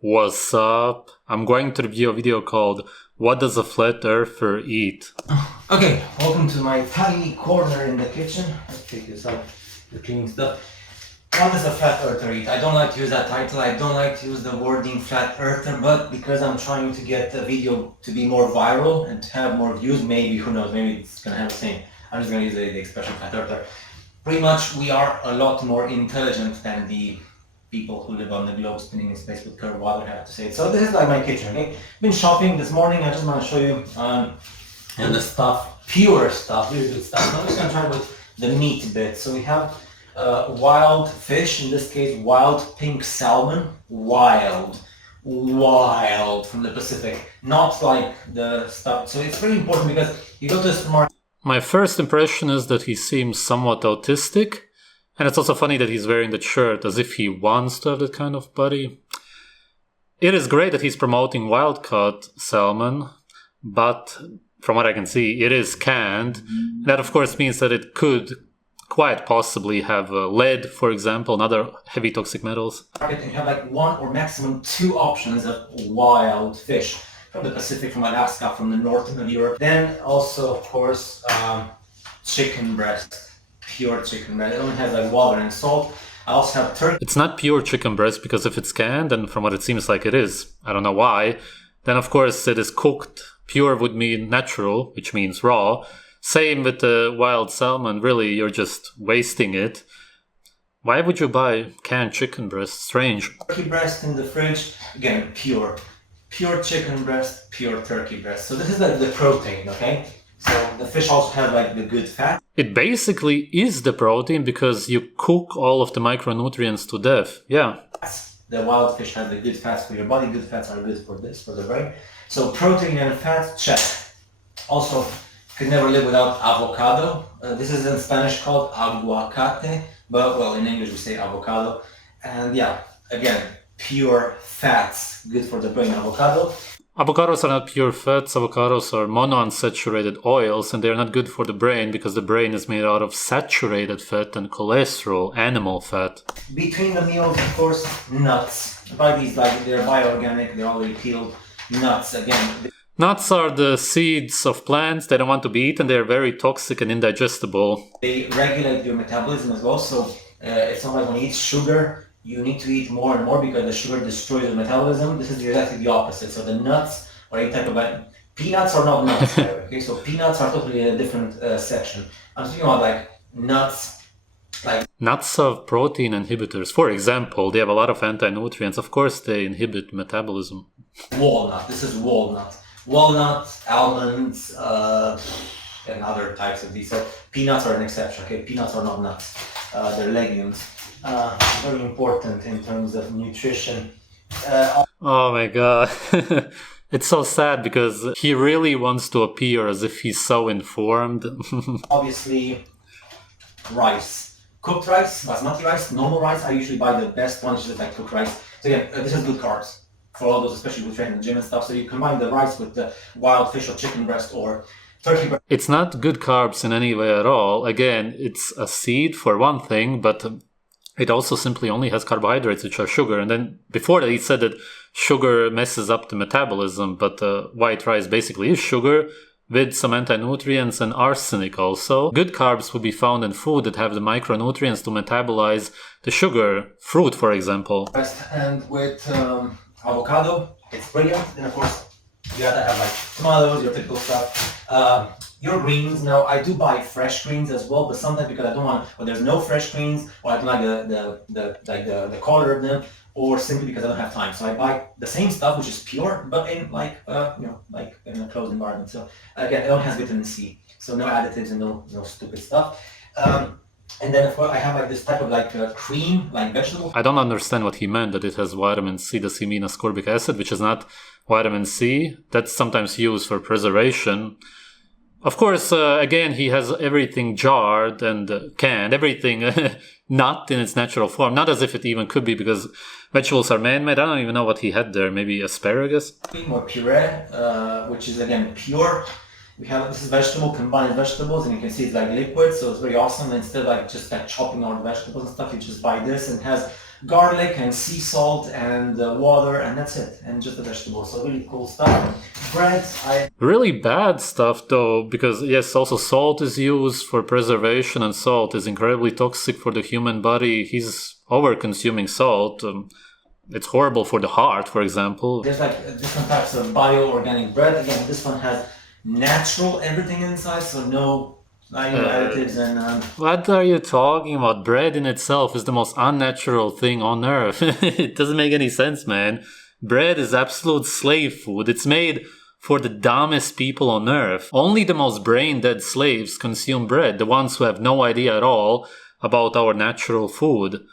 What's up? I'm going to review a video called What Does a Flat Earther Eat? Okay, welcome to my tiny corner in the kitchen. Let's take this out, the cleaning stuff. What does a flat earther eat? I don't like to use that title, I don't like to use the wording flat earther, but because I'm trying to get the video to be more viral and to have more views, maybe, who knows, maybe it's gonna have the same. I'm just gonna use the expression flat earther. Pretty much we are a lot more intelligent than the people who live on the globe spinning in space with curved water have to say. So this is like my kitchen, okay? Been shopping this morning, I just want to show you and the stuff, pure stuff, really good stuff. I'm just gonna try with the meat bit. So we have wild fish, in this case wild pink salmon, wild from the Pacific, not like the stuff. So it's very important because you go to the supermarket. My first impression is that he seems somewhat autistic, and it's also funny that he's wearing that shirt as if he wants to have that kind of body. It is great that he's promoting wild-caught salmon, but from what I can see, it is canned. That, of course, means that it could quite possibly have lead, for example, and other heavy toxic metals. You have like one or maximum two options of wild fish from the Pacific, from Alaska, from the north of Europe. Then also, of course, chicken breast, pure chicken breast. It only has like water and salt. I also have turkey. It's not pure chicken breast because if it's canned, and from what it seems like it is, I don't know why, then of course it is cooked. Pure would mean natural, which means raw. Same with the wild salmon, really, you're just wasting it. Why would you buy canned chicken breast? Strange. Turkey breast in the fridge, again, pure. Pure chicken breast, pure turkey breast. So this is like the protein, okay? So the fish also have like the good fat. It basically is the protein because you cook all of the micronutrients to death, yeah. The wild fish have the good fats for your body, good fats are good for this, for the brain. So protein and fat, check. Also, could never live without avocado. This is in Spanish called aguacate, but well, in English we say avocado. And yeah, again, pure fats, good for the brain, avocado. Avocados are not pure fats, avocados are monounsaturated oils, and they are not good for the brain because the brain is made out of saturated fat and cholesterol, animal fat. Between the meals, of course, nuts. Buy these, like, they're bioorganic, they're already peeled. Nuts, again. Nuts are the seeds of plants. They don't want to be eaten. They're very toxic and indigestible. They regulate your metabolism as well. So it's not like when you eat sugar, you need to eat more and more because the sugar destroys your metabolism. This is exactly the opposite. So the nuts, or any type of peanuts are not nuts. Okay, so peanuts are totally in a different section. I'm talking about like nuts. Nuts have protein inhibitors. For example, they have a lot of anti-nutrients. Of course, they inhibit metabolism. Walnut. This is walnut. Walnuts, almonds, and other types of these. So peanuts are an exception, okay? Peanuts are not nuts. They're legumes. Very important in terms of nutrition. Oh my god. It's so sad because he really wants to appear as if he's so informed. Obviously, rice. Cooked rice, basmati rice, normal rice. I usually buy the best ones, just like cooked rice. So again, this is good carbs. For all those, especially who train in the gym and stuff. So you combine the rice with the wild fish or chicken breast or turkey breast. It's not good carbs in any way at all. Again, it's a seed for one thing, but it also simply only has carbohydrates, which are sugar. And then before that, he said that sugar messes up the metabolism, but white rice basically is sugar with some anti-nutrients and arsenic also. Good carbs would be found in food that have the micronutrients to metabolize the sugar. Fruit, for example. And with avocado, it's brilliant. Then of course you gotta have like tomatoes, your typical stuff. Your greens. Now I do buy fresh greens as well, but sometimes because I don't want, or there's no fresh greens, or I don't like the color of them, or simply because I don't have time. So I buy the same stuff which is pure, but in like like in a closed environment. So again, it only has vitamin C, so no additives and no stupid stuff. And then of course I have like this type of like cream, like vegetable. I don't understand what he meant that it has vitamin C. Does he mean ascorbic acid, which is not vitamin C? That's sometimes used for preservation. Of course, again, he has everything jarred and canned, everything not in its natural form. Not as if it even could be, because vegetables are man-made. I don't even know what he had there. Maybe asparagus? Or puree, which is again pure. We have, this is vegetable, combined vegetables, and you can see it's like liquid, so it's very awesome. And instead of like just like chopping all the vegetables and stuff, you just buy this, and it has garlic and sea salt and water, and that's it, and just the vegetables. So really cool stuff. Bread, Really bad stuff though, because yes, also salt is used for preservation, and salt is incredibly toxic for the human body. He's over consuming salt. It's horrible for the heart, for example. There's like different types of bio-organic bread. Again, this one has natural everything inside, so no additives and What are you talking about? Bread in itself is the most unnatural thing on earth. It doesn't make any sense, man. Bread is absolute slave food. It's made for the dumbest people on earth. Only the most brain-dead slaves consume bread, the ones who have no idea at all about our natural food.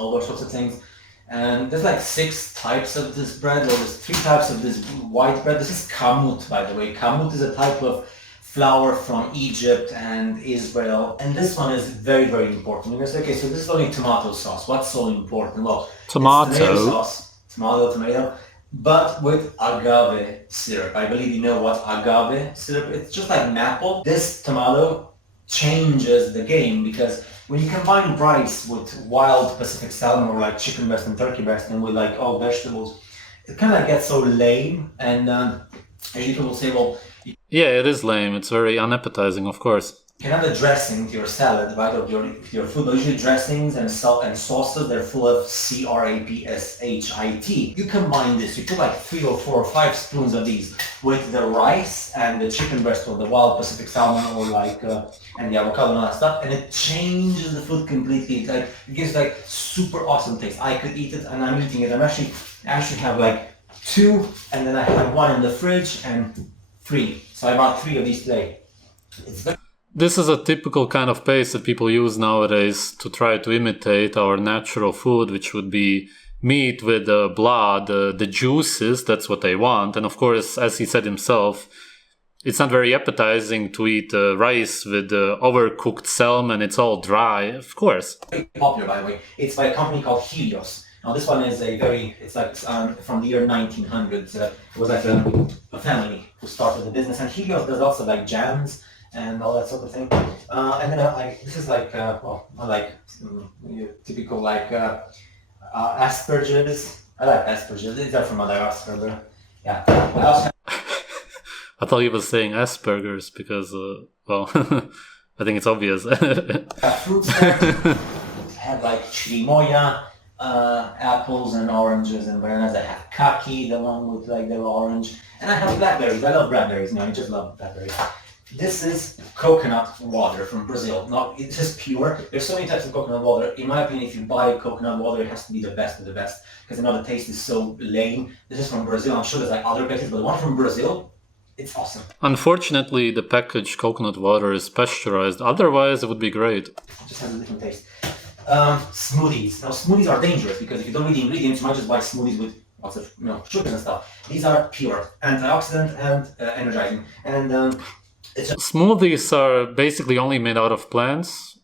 all those sorts of things. And there's like 6 types of this bread, or there's 3 types of this white bread. This is kamut, by the way. Kamut is a type of flour from Egypt and Israel. And this one is very, very important. You're going to say, okay, so this is only tomato sauce. What's so important? Well, Tomato. it's tomato sauce, tomato, but with agave syrup. I believe you know what agave syrup is. It's just like maple. This tomato changes the game, because when you combine rice with wild Pacific salmon, or like chicken breast and turkey breast, and with like all vegetables, it kind of gets so lame. And people will say, well, Yeah, it is lame. It's very unappetizing, of course. you can add a dressing to your salad, right, of your food. But usually dressings and sauces, they're full of CRAPSHIT. You combine this, you put like 3 or 4 or 5 spoons of these with the rice and the chicken breast, or the wild Pacific salmon, or like and the avocado and all that stuff, and it changes the food completely. It gives like super awesome taste. I could eat it, and I'm eating it. I actually have like 2, and then I have 1 in the fridge and 3. So I bought 3 of these today. It's very This is a typical kind of paste that people use nowadays to try to imitate our natural food, which would be meat with blood, the juices. That's what they want. And of course, as he said himself, it's not very appetizing to eat rice with overcooked salmon. It's all dry, of course. popular, by the way. It's by a company called Helios. Now this one is it's like from the year 1900s. It was like a family who started the business, and Helios does also like jams and all that sort of thing. And then this is like typical like asperges. I like asperges. These are from Madagascar, but yeah. I also I thought he was saying Asperger's because, well, I think it's obvious. have fruit salad. Have like chirimoya, apples and oranges and bananas. I have kaki, the one with like the orange, and I have blackberries. I love blackberries. I just love blackberries. This is coconut water from Brazil. Now, it's just pure. There's so many types of coconut water. In my opinion, if you buy coconut water, it has to be the best of the best, because I know the taste is so lame. This is from Brazil. I'm sure there's like other places, but the one from Brazil, it's awesome. Unfortunately, the packaged coconut water is pasteurized. Otherwise, it would be great. It just has a different taste. Smoothies. Now, smoothies are dangerous, because if you don't read the ingredients, you might just buy smoothies with lots of sugars and stuff. These are pure, antioxidant and energizing. And Smoothies are basically only made out of plants,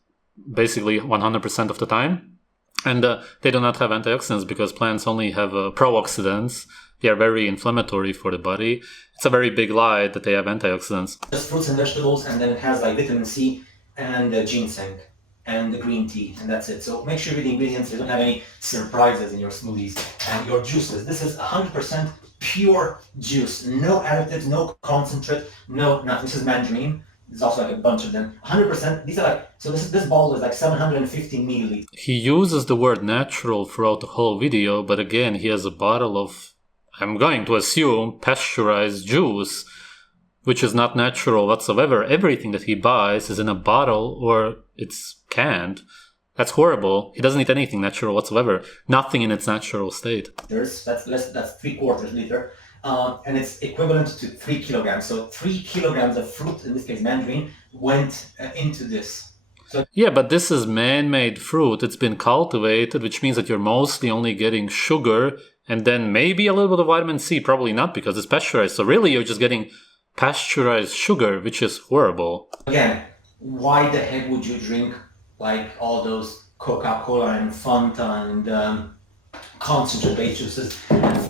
basically 100% of the time. And they do not have antioxidants, because plants only have pro-oxidants. They are very inflammatory for the body. It's a very big lie that they have antioxidants. just fruits and vegetables, and then it has like vitamin C and ginseng and the green tea, and that's it. So make sure you read the ingredients. You don't have any surprises in your smoothies. And your juices. This is 100% pure juice. No additives, no concentrate, no nothing. This is mandarin. There's also like a bunch of them. 100%. These are like, so this bottle is like 750 milliliters. He uses the word natural throughout the whole video, but again, he has a bottle of, I'm going to assume, pasteurized juice, which is not natural whatsoever. Everything that he buys is in a bottle or it's canned. That's horrible. He doesn't eat anything natural whatsoever. Nothing in its natural state. That's 3/4 liter. And it's equivalent to 3 kilograms. So 3 kilograms of fruit, in this case mandarin, went into this. So Yeah, but this is man-made fruit. It's been cultivated, which means that you're mostly only getting sugar and then maybe a little bit of vitamin C. Probably not, because it's pasteurized. So really, you're just getting pasteurized sugar, which is horrible. again, why the heck would you drink like all those Coca-Cola and Fanta and concentrate juices?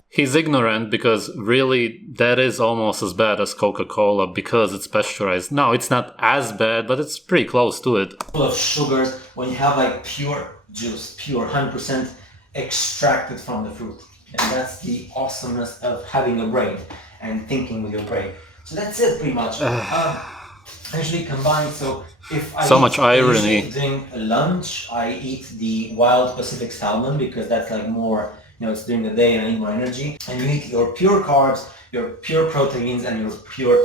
He's ignorant, because really that is almost as bad as Coca-Cola because it's pasteurized. No, it's not as bad, but it's pretty close to it. Full of sugars. When you have like pure juice, pure 100% extracted from the fruit. And that's the awesomeness of having a brain and thinking with your brain. So that's it pretty much. Usually combined, so if I So much irony. during lunch, I eat the wild Pacific salmon because that's like more, it's during the day and I need more energy. And you eat your pure carbs, your pure proteins, and your pure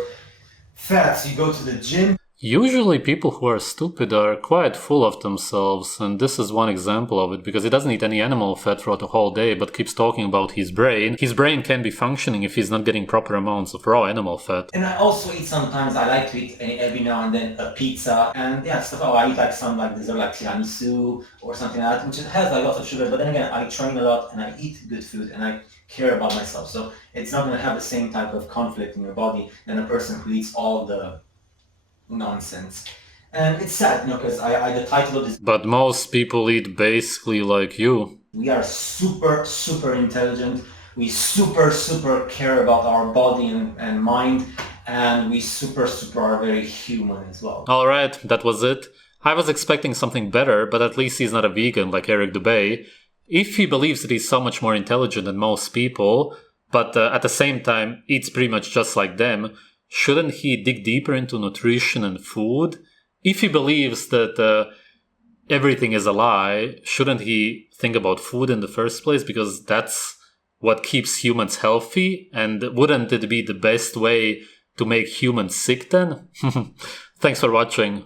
fats. You go to the gym. Usually people who are stupid are quite full of themselves, and this is one example of it, because he doesn't eat any animal fat throughout the whole day, but keeps talking about his brain. His brain can be functioning if he's not getting proper amounts of raw animal fat. And I also eat sometimes, I like to eat every now and then a pizza, and stuff. I eat like some like dessert like tiramisu or something like that, which has like lots of sugar, but then again, I train a lot and I eat good food and I care about myself. So it's not going to have the same type of conflict in your body than a person who eats all the nonsense. And it's sad, because the title of this... But most people eat basically like you. We are super, super intelligent. We super, super care about our body and mind. And we super, super are very human as well. Alright, that was it. I was expecting something better, but at least he's not a vegan like Eric Dubay. If he believes that he's so much more intelligent than most people, but at the same time eats pretty much just like them, shouldn't he dig deeper into nutrition and food? If he believes that everything is a lie, shouldn't he think about food in the first place? Because that's what keeps humans healthy. And wouldn't it be the best way to make humans sick then? Thanks for watching.